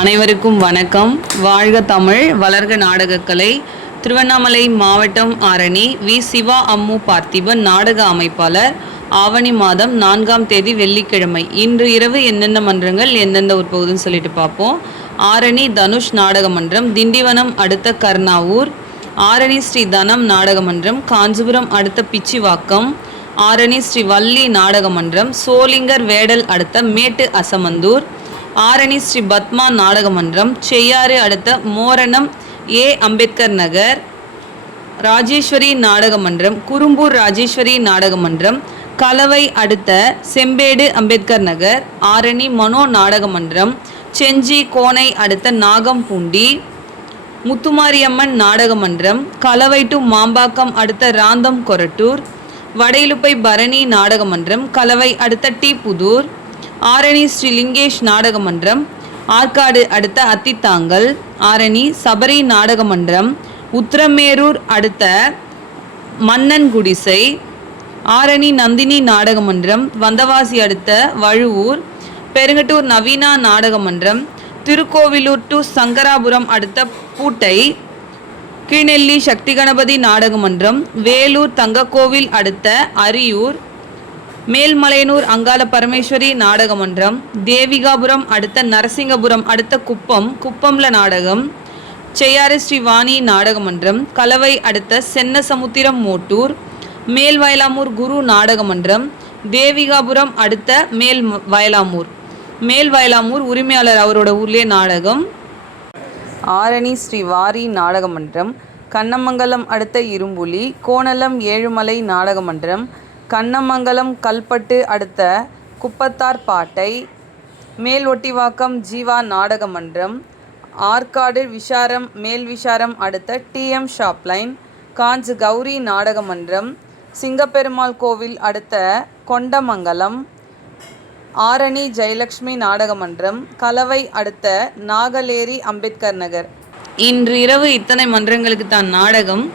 அனைவருக்கும் வணக்கம். வாழ்க தமிழ், வளர்க நாடகக்கலை. திருவண்ணாமலை மாவட்டம் ஆரணி வி. சிவா அம்மு பார்த்திபன் நாடக அமைப்பாளர். ஆவணி மாதம் 4ஆம் தேதி வெள்ளிக்கிழமை. இன்று இரவு எந்தெந்த மன்றங்கள் எந்தெந்த உற்பகுதுன்னு சொல்லிட்டு பார்ப்போம். ஆரணி தனுஷ் நாடக மன்றம், திண்டிவனம் அடுத்த கர்ணாவூர், ஆரணி ஸ்ரீ தனம் நாடக மன்றம், காஞ்சிபுரம் அடுத்த பிச்சிவாக்கம், ஆரணி ஸ்ரீ வள்ளி நாடக மன்றம், சோளிங்கர் வேடல் அடுத்த மேட்டு அசமந்தூர், ஆரணி ஸ்ரீ பத்மா நாடக மன்றம், செய்யாறு அடுத்த மோரணம் ஏ. அம்பேத்கர் நகர், ராஜேஸ்வரி நாடக மன்றம், குறும்பூர் ராஜேஸ்வரி நாடக மன்றம், கலவை அடுத்த செம்பேடு அம்பேத்கர் நகர், ஆரணி மனோ நாடக மன்றம், செஞ்சி கோனை அடுத்த நாகம்பூண்டி, முத்துமாரியம்மன் நாடக மன்றம், கலவை டு மாம்பாக்கம் அடுத்த ராந்தம் கொரட்டூர், வடையிலுப்பை பரணி நாடக மன்றம், கலவை அடுத்த டி புதூர், ஆரணி ஸ்ரீ லிங்கேஷ் நாடக மன்றம், ஆற்காடு அடுத்த அத்தித்தாங்கல், ஆரணி சபரி நாடக மன்றம், உத்திரமேரூர் அடுத்த மன்னன் குடிசை, ஆரணி நந்தினி நாடக மன்றம், வந்தவாசி அடுத்த வழுவூர், பெருங்கட்டூர் நவீனா நாடக மன்றம், திருக்கோவிலூர் டு சங்கராபுரம் அடுத்த பூட்டை, கீழ்நெல்லி சக்தி கணபதி நாடக மன்றம், வேலூர் தங்கக்கோவில் அடுத்த அரியூர், மேல்மலையனூர் அங்காள பரமேஸ்வரி நாடக மன்றம், தேவிகாபுரம் அடுத்த நரசிங்கபுரம் அடுத்த குப்பம், குப்பம்ல நாடகம், செய்யாறு ஸ்ரீவாணி நாடக மன்றம், கலவை அடுத்த சென்னசமுத்திரம் மோட்டூர், மேல் வயலாமூர் குரு நாடக மன்றம், தேவிகாபுரம் அடுத்த மேல் வயலாமூர் உரிமையாளர் அவரோட ஊர்லேயே நாடகம், ஆரணி ஸ்ரீ வாரி நாடக மன்றம், கண்ணமங்கலம் அடுத்த இரும்புலி, கோணலம் ஏழுமலை நாடக மன்றம், கண்ணமங்கலம் கல்பட்டு அடுத்த குப்பத்தார் பாட்டை, மேல் ஒட்டிவாக்கம் ஜீவா நாடக மன்றம், ஆற்காடு விஷாரம் மேல் விஷாரம் அடுத்த டி.எம். ஷாப்லைன், காஞ்சி கௌரி நாடக மன்றம், சிங்கப்பெருமாள் கோவில் அடுத்த கொண்டமங்கலம், ஆரணி ஜெயலட்சுமி நாடக மன்றம், கலவை அடுத்த நாகலேரி அம்பேத்கர் நகர். இன்று இரவு இத்தனை மன்றங்களுக்கு தான் நாடகம்.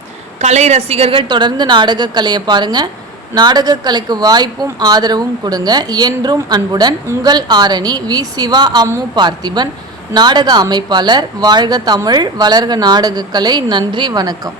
கலை ரசிகர்கள் தொடர்ந்து நாடக கலையை பாருங்க. நாடக கலைக்கு வாய்ப்பும் ஆதரவும் கொடுங்க. என்றும் அன்புடன் உங்கள் ஆரணி வி. சிவா அம்மு பார்த்திபன் நாடக அமைப்பாளர். வாழ்க தமிழ், வளர்க நாடக கலை. நன்றி, வணக்கம்.